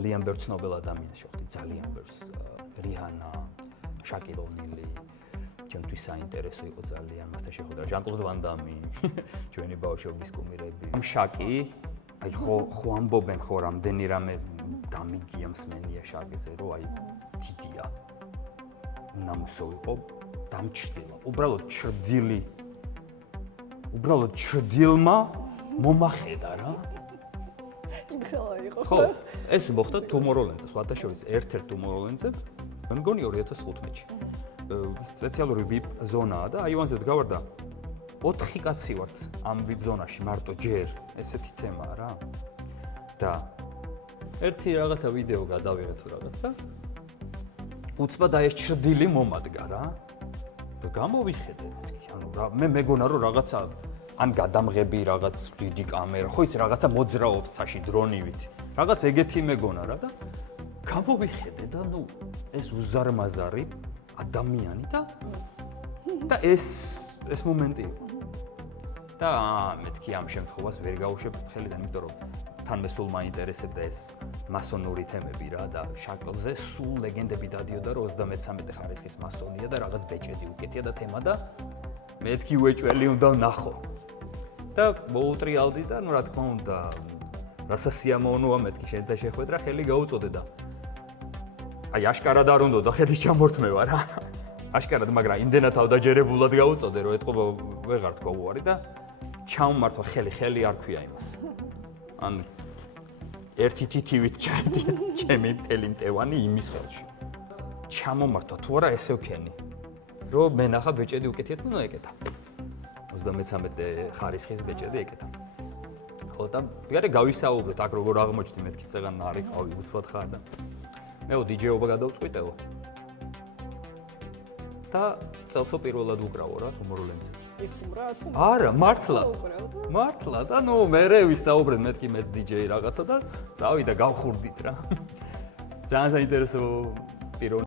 ძალიან ბევრ ცნობილ ადამიანს შევხვდი, ძალიან ბევრს. რიჰანა, შაკილ ონილი, ჩემთვის საინტერესო იყო ძალიან მასთან შეხვედრა. ჟან-კლოდ ვან დამი, ჩვენი ბავშვობის კუმირები. შაკი, აი ხო ამბობენ ხო რამდენი რამე გამიგია მსმენია შაკიზე, რომ აი დიდია. ნამუსო იყო, დამჭრილა. უბრალოდ ჭრდილმა მომახედა რა. ხო, ეს მოხდა Tomorrowland-ზე, სხვათა შორის ერთ-ერთ Tomorrowland-ზე. მე მგონი 2015-ში. სპეციალური VIP ზონაა და აივანზე ვდგავარ და 4 კაცი ვართ ამ VIP ზონაში მარტო ჯერ, ესეთი თემაა რა. და ერთი რაღაცა ვიდეო გადავიღე თუ რაღაცა. უცბად აი ეს ჭრდილი მომადგა რა. და გამოვიხედე. ანუ მე მეგონა რომ რაღაცა ან გადამღები რაღაც დიდი კამერა, ხო იცი რაღაცა მოძრაობს ცაში დრონივით. რაღაც ეგეთი მეგონა რა და გამოვიხედე და ნუ ეს უზარმაზარი ადამიანი და ეს მომენტი იყო. და მეთქი ამ შემთხვევას ვერ გავუშვებ ხელიდან, იმიტომ რომ თან მე სულ მაინტერესებდა ეს მასონური თემები რა და შაკლზე სულ ლეგენდები დადიოდა რომ 33 ხარისხის მასონია და რაღაც ბეჭედი უკეთია და თემა და მეთქი უეჭველი უნდა ვნახო. და მოუტრიალდი და ნუ რა თქმა უნდა რასაც სიამოვნოა მეთქი შენთან შეხვედრა ხელი გაუწოდე და აი აშკარად არ უნდა და ხელი ჩამორთმევა რა. აშკარად, მაგრამ იმდენად თავდაჯერებულად გაუწოდე რომ ეთყობა ვეღარ თქვა უარი და ჩამომართვა ხელი არ ქვია იმას. ან ერთი თითივით ჩაედია ჩემი მთელი მტევანი იმის ხელში. ჩამომართვა თუ არა ესე ვქენი. რომ მე ნახა ბეჭედი უკეთია თუ ნუ ეკეთა. 33 ხარისხის ბეჭედი ეკეთა. ხო და მეგარე გავისაუბრეთ აქ როგორ აღმოჩნდი მეთქი წეგან არის ყავი უცბად ხარ და მეო დიჯეობა გადავწყვიტეო. და წელსო პირველად უკრავო რა Tomorrowland-ზე. იხუმრა თუ არა, მართლა და ნუ მე ვისაუბრეთ მეთქი მე დიჯეი რაღაცა და წავიდა გავხურდით რა. ძალიან საინტერესო პიროვნება